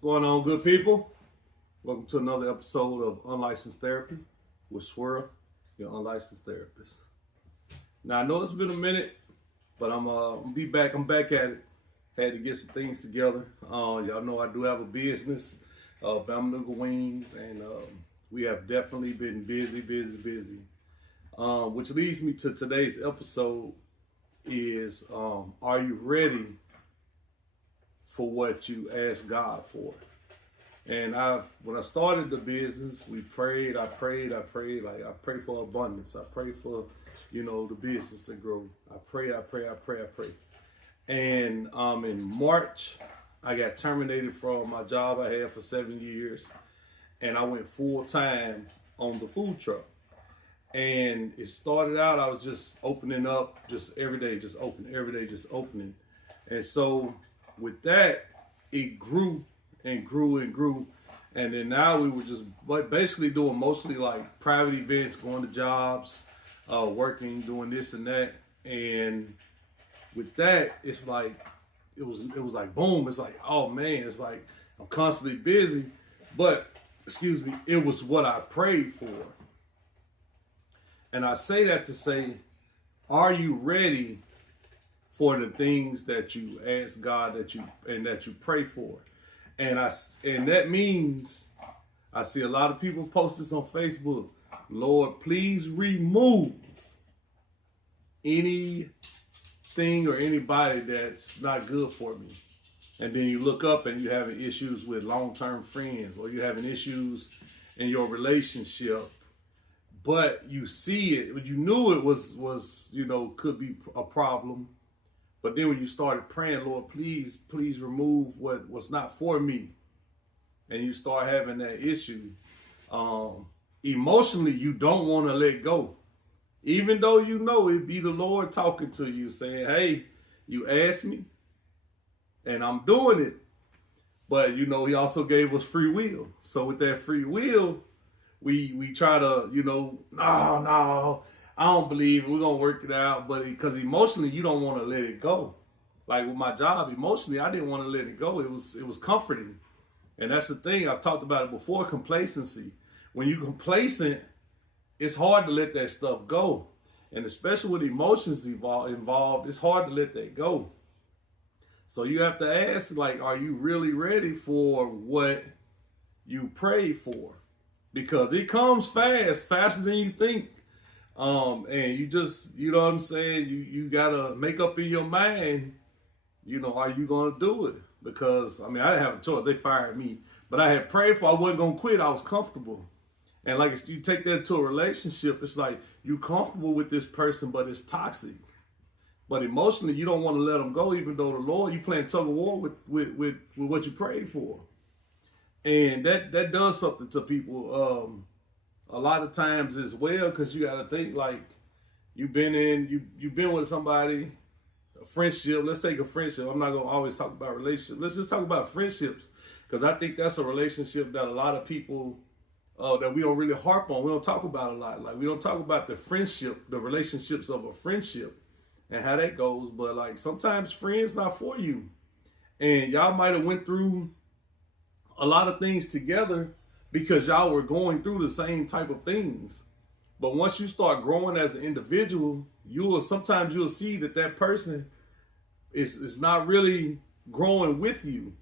going on, good people? Welcome to another episode of Unlicensed Therapy with Swirl, your unlicensed therapist. Now, I know it's been a minute, but I'm be back. I'm back at it. Had to get some things together. Y'all know I do have a business, Bama Nigga Wings, and we have definitely been busy. Which leads me to today's episode is, are you ready for what you asked God for? And when I started the business, we prayed. I prayed. Like, I pray for abundance. I pray for, the business to grow. I pray. And in March, I got terminated from my job I had for 7 years, and I went full time on the food truck. And it started out, I was just opening up, just every day, just opening. And so with that, it grew and grew. And then now we were just basically doing mostly like private events, going to jobs, working, doing this and that. And with that, it's like, it was like, boom. It's like, oh man, it's like I'm constantly busy. But, it was what I prayed for. And I say that to say, are you ready for the things that you ask God that you pray for? And that means I see a lot of people post this on Facebook. Lord, please remove anything or anybody that's not good for me. And then you look up and you're having issues with long-term friends, or you're having issues in your relationship. But you see it, but you knew it was could be a problem. But then when you started praying, Lord, please remove what's not for me, and you start having that issue, emotionally, you don't want to let go. Even though it be the Lord talking to you, saying, hey, you asked me, and I'm doing it. But, He also gave us free will. So with that free will, we try to, no, I don't believe it. We're going to work it out. But because emotionally, you don't want to let it go. Like with my job, emotionally, I didn't want to let it go. It was comforting. And that's the thing. I've talked about it before, complacency. When you're complacent, it's hard to let that stuff go. And especially with emotions involved, it's hard to let that go. So you have to ask, like, are you really ready for what you pray for? Because it comes faster than you think. And you just, what I'm saying? You gotta make up in your mind, are you gonna do it? Because, I didn't have a choice. They fired me. But I had prayed for, I wasn't gonna quit. I was comfortable. And like, you take that to a relationship, it's like, you're comfortable with this person, but it's toxic. But emotionally, you don't want to let them go, even though the Lord, you playing tug of war with what you prayed for. And that does something to people a lot of times as well, because you got to think, like, you've been with somebody, a friendship. Let's take a friendship. I'm not going to always talk about relationships. Let's just talk about friendships, because I think that's a relationship that a lot of people, that we don't really harp on. We don't talk about a lot. Like, we don't talk about the friendship, the relationships of a friendship and how that goes. But, like, sometimes friends not for you. And y'all might have went through a lot of things together because y'all were going through the same type of things. But once you start growing as an individual, sometimes you'll see that person is not really growing with you.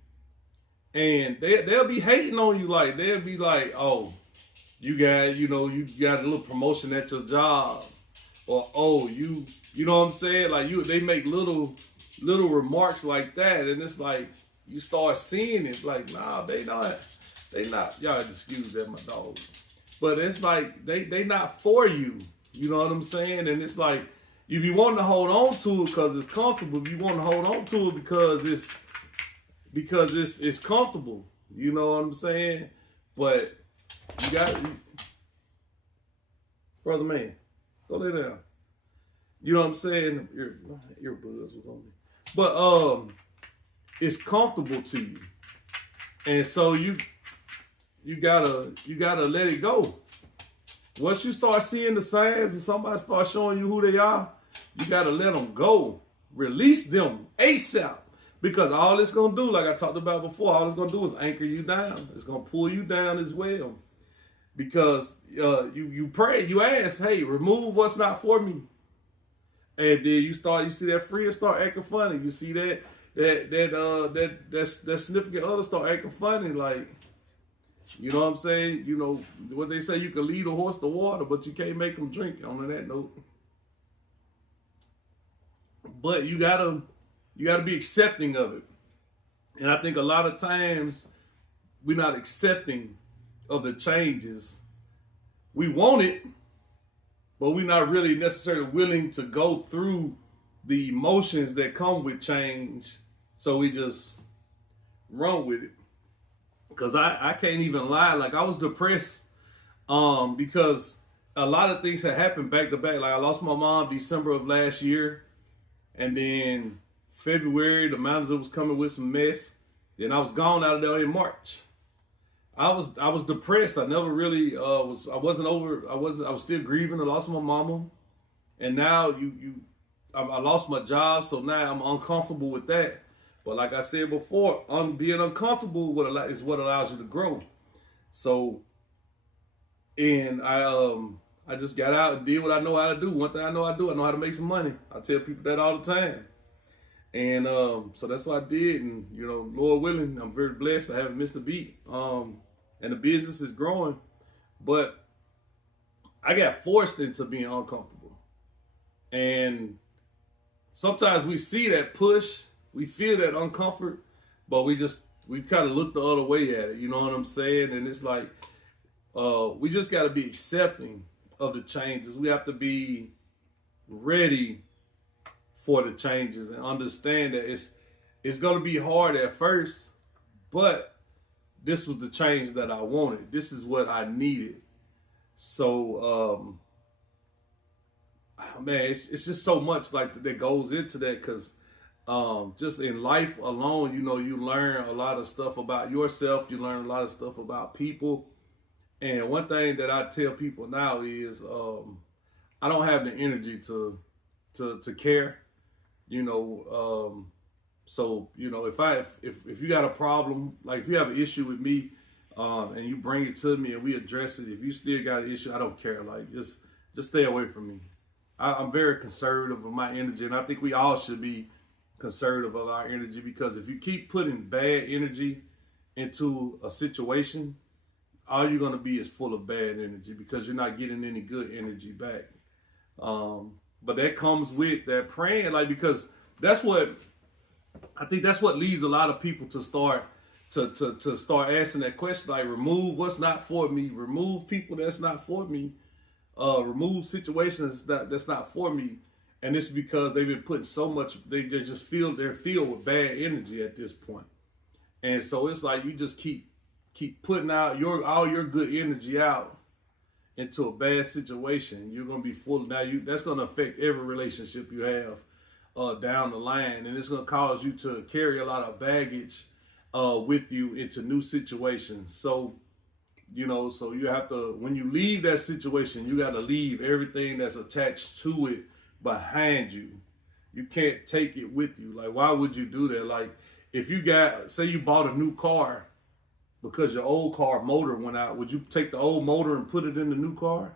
And they'll be hating on you. Like, they'll be like, oh, you got a little promotion at your job. Or, oh, you know what I'm saying? Like, they make little remarks like that. And it's like, you start seeing it, like, nah, they not, y'all excuse that, my dog. But it's like, they not for you. You know what I'm saying? And it's like, you be wanting to hold on to it because it's comfortable. You want to hold on to it because it's comfortable. You know what I'm saying? But you got, brother man, go lay down. You know what I'm saying? Earbuds was on me. But, it's comfortable to you, and so you gotta let it go. Once you start seeing the signs and somebody starts showing you who they are, you gotta let them go. Release them ASAP, Because all it's going to do, like I talked about before, all it's going to do is anchor you down. It's going to pull you down as well. Because you pray, you ask, hey, remove what's not for me. And then you see that friend start acting funny. You see that significant other start acting funny. Like, you know what I'm saying? You know, what they say, you can lead a horse to water, but you can't make them drink, on that note. But you gotta be accepting of it. And I think a lot of times we're not accepting of the changes. We want it, but we're not really necessarily willing to go through the emotions that come with change. So we just run with it. Because I can't even lie. Like, I was depressed because a lot of things had happened back to back. Like, I lost my mom December of last year. And then February, the manager was coming with some mess. Then I was gone out of there in March. I was depressed. I never really I was still grieving. I lost my mama. And now I lost my job, so now I'm uncomfortable with that. But like I said before, being uncomfortable is what allows you to grow. So, and I just got out and did what I know how to do. One thing I know how to make some money. I tell people that all the time. And so that's what I did. And, you know, Lord willing, I'm very blessed. I haven't missed a beat. And the business is growing. But I got forced into being uncomfortable. And sometimes we see that push. We feel that uncomfort. But we kind of look the other way at it. You know what I'm saying? And it's like, we just got to be accepting of the changes. We have to be ready for the changes and understand that it's going to be hard at first, but this was the change that I wanted. This is what I needed. So, man, it's just so much like that goes into that, because just in life alone, you know, you learn a lot of stuff about yourself. You learn a lot of stuff about people. And one thing that I tell people now is I don't have the energy to care, you know. So, you know, if you got a problem, like if you have an issue with me and you bring it to me and we address it, if you still got an issue, I don't care. Like, just stay away from me. I'm very conservative of my energy, and I think we all should be conservative of our energy, because if you keep putting bad energy into a situation, all you're going to be is full of bad energy, because you're not getting any good energy back. But that comes with that praying, like, because that's what leads a lot of people to start asking that question, like, remove what's not for me, remove people that's not for me, remove situations that's not for me. And it's because they've been putting so much, they're filled with bad energy at this point. And so it's like you just keep putting out all your good energy out into a bad situation. You're gonna be full. That's gonna affect every relationship you have down the line, and it's gonna cause you to carry a lot of baggage with you into new situations. So, you know, so you have to, when you leave that situation, you got to leave everything that's attached to it behind you. You can't take it with you. Like, why would you do that? Like, if you say you bought a new car because your old car motor went out, would you take the old motor and put it in the new car?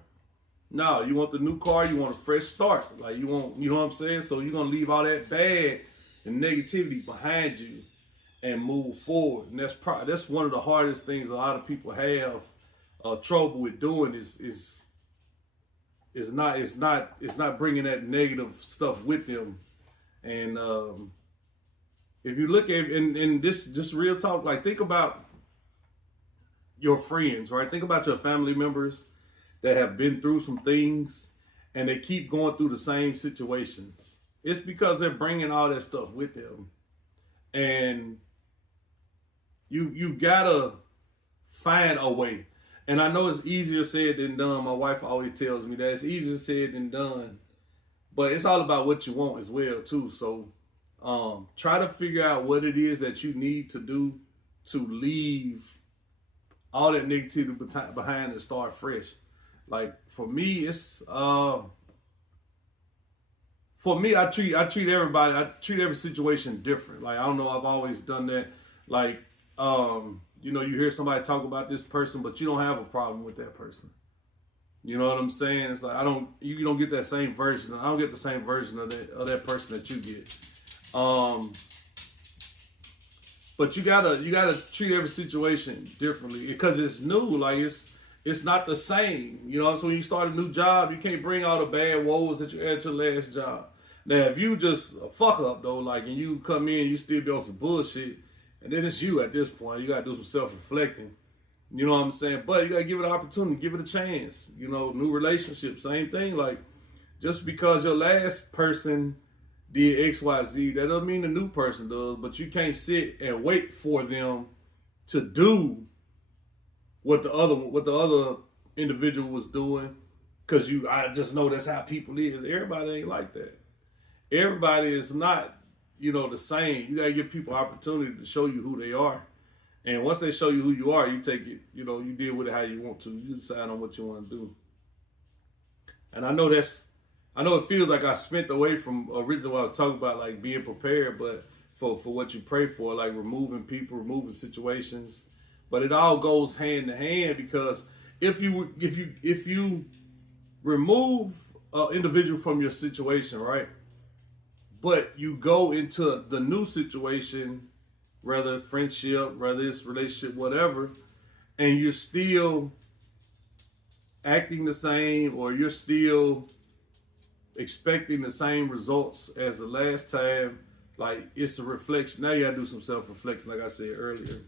No, you want the new car, you want a fresh start. Like, you know what I'm saying? So you're going to leave all that bad and negativity behind you and move forward. And that's one of the hardest things a lot of people have trouble with doing is not bringing that negative stuff with them. And if you look at, and this just real talk, like, think about your friends, right? Think about your family members that have been through some things and they keep going through the same situations. It's because they're bringing all that stuff with them. And you've got to find a way. And I know it's easier said than done. My wife always tells me that it's easier said than done. But it's all about what you want as well, too. So try to figure out what it is that you need to do to leave all that negativity behind and start fresh. Like, for me, it's for me, I treat everybody, I treat every situation different. Like, I don't know, I've always done that. Like, you know, you hear somebody talk about this person, but you don't have a problem with that person. You know what I'm saying? It's like you don't get that same version. I don't get the same version of that person that you get. But you gotta treat every situation differently because it's new. Like it's not the same. You know, so when you start a new job, you can't bring all the bad woes that you had at your last job. Now, if you just a fuck up though, like, and you come in, you still be on some bullshit, and then it's you at this point. You gotta do some self-reflecting. You know what I'm saying? But you gotta give it an opportunity, give it a chance. You know, new relationship, same thing. Like, just because your last person did X, Y, Z, that doesn't mean the new person does. But you can't sit and wait for them to do what the other individual was doing, because I just know that's how people is. Everybody ain't like that. Everybody is not, you know, the same. You gotta give people opportunity to show you who they are. And once they show you who you are, you take it, you know, you deal with it how you want to. You decide on what you want to do. And I know it feels like I spent away from originally what I was talking about, like being prepared, but for what you pray for, like removing people, removing situations. But it all goes hand to hand, because if you remove an individual from your situation, right? But you go into the new situation, whether friendship, whether it's relationship, whatever, and you're still acting the same, or you're still expecting the same results as the last time, like, it's a reflection. Now you gotta do some self-reflection, like I said earlier,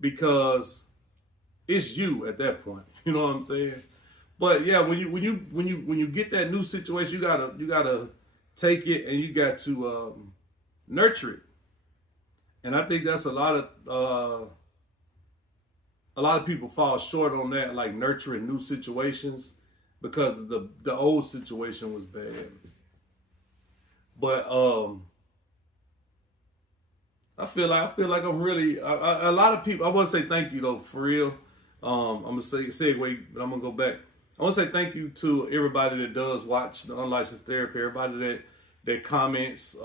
because it's you at that point. You know what I'm saying? But yeah, when you get that new situation, you gotta take it and you got to nurture it. And I think that's a lot of people fall short on that, like nurturing new situations, because the old situation was bad. But I feel like I'm really a lot of people. I want to say thank you though, for real. I'm gonna segue, but I'm gonna go back. I want to say thank you to everybody that does watch the Unlicensed Therapy. Everybody that comments.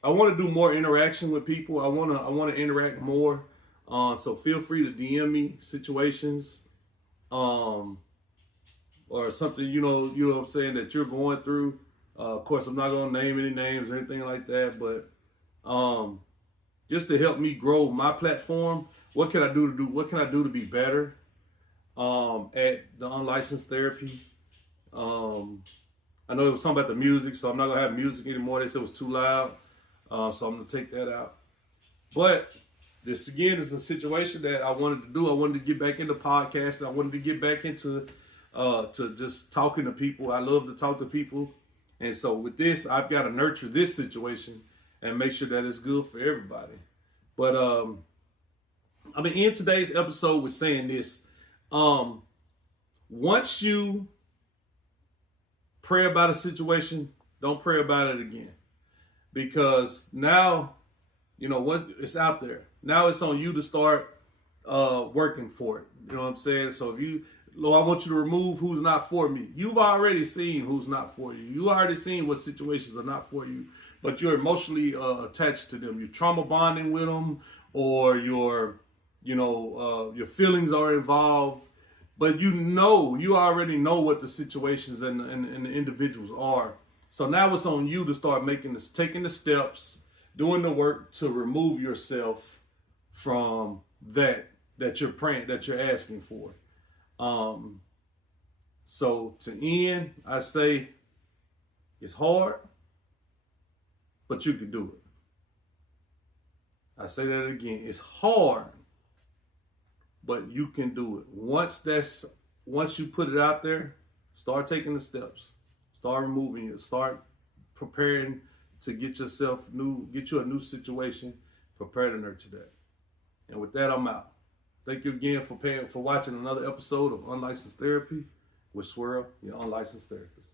I want to do more interaction with people. I want to interact more. So feel free to DM me situations, or something, you know what I'm saying, that you're going through. Of course, I'm not gonna name any names or anything like that, but just to help me grow my platform, what can I do to be better at the Unlicensed Therapy? I know it was something about the music, so I'm not gonna have music anymore. They said it was too loud, so I'm gonna take that out. But this again is a situation that I wanted to do. I wanted to get back into podcasting. I wanted to get back into to just talking to people. I love to talk to people, and so with this, I've got to nurture this situation and make sure that it's good for everybody. But I'm gonna end today's episode with saying this. Once you pray about a situation, don't pray about it again. Because now, you know what, it's out there. Now it's on you to start working for it. You know what I'm saying? So if you, Lord, I want you to remove who's not for me. You've already seen who's not for you. You already seen what situations are not for you, but you're emotionally attached to them. You're trauma bonding with them, or your feelings are involved. But you already know what the situations and the individuals are. So now it's on you to start taking the steps, doing the work to remove yourself from that you're praying, that you're asking for. So to end, I say it's hard, but you can do it. I say that again. It's hard, but you can do it. Once you put it out there, start taking the steps. Start removing it. Start preparing to get you a new situation. Prepare to nurture that. And with that, I'm out. Thank you again for watching another episode of Unlicensed Therapy with Swirl, your unlicensed therapist.